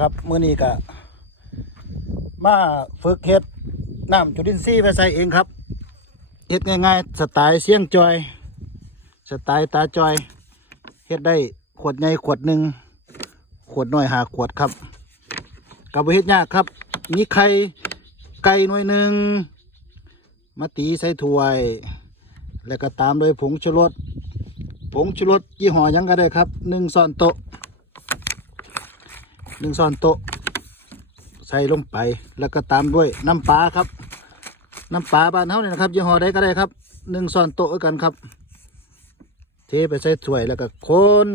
ครับมื้อนี้ก็มาฝึกเฮ็ดน้ำจุลินทรีย์ไปใส่เองครับเฮ็ดง่ายๆสไตล์เสียงจอย สไตล์ตาจอยเฮ็ดได้ขวดใหญ่ขวดหนึ่งขวดน้อยหาขวดครับกับเฮ็ดยากครับมีไข่ไก่หน่วยหนึ่งมาตีใส่ถ้วย แล้วก็ตามด้วยผงชูรสผงชูรสยี่ห้อยังก็ได้ครับหนึ่งช้อนโต๊ะ หนึ่งช้อนโต๊ะ ใส่ลงไปแล้วก็ตามด้วยน้ำปลาครับ น้ำปลาบ้านเฮาเนี่ยนะครับยี่ห้อใดก็ได้ครับหนึ่งช้อนโต๊ะกันครับ เทไปใส่ถ้วยแล้วก็คน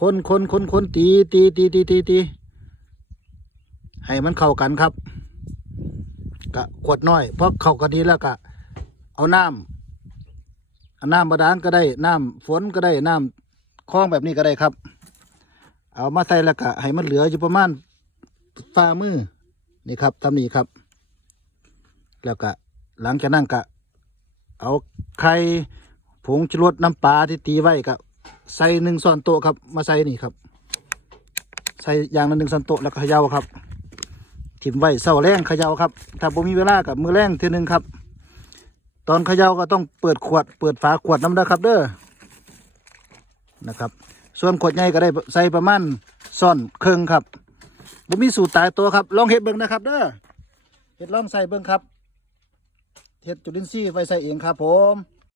คนคนคนคนตีตีตีตีตีตีให้มันเข้ากันครับกะขวดน้อยเพราะเข้ากันดีแล้วก็เอาน้ำเอาน้ำบาดาลก็ได้น้ำฝนก็ได้น้ำคลองแบบนี้ก็ได้ครับ เอามาใส่แล้วก็ให้มันเหลืออยู่ประมาณฝ่ามือนี่ครับทำนี้ครับ แล้วก็หลังจากนั้นก็เอาไข่ผงชูรสน้ำปลาที่ตีไว้กับใส่หนึ่งช้อนโต๊ะครับ มาใส่นี่ครับใส่อย่างละหนึ่งช้อนโต๊ะแล้วก็เขย่าครับถิ่มไว้เศร้าแรงเขย่าครับ ถ้าผมมีเวลากับมือแรงทีหนึ่งครับ ตอนเขย่าก็ต้องเปิดขวด เปิดฝาขวดน้ำนะครับ เด้อนะครับ ส่วนขวดใหญ่ก็ได้ใส่ประมาณซ่อนเครึ่งครับผมมีสูตรตายตัวครับ ลองเห็ดเบิ้งนะครับ เด้อเห็ดลองใส่เบิ้งครับเห็ดจุลินทรีย์ไฟใส่เองครับผม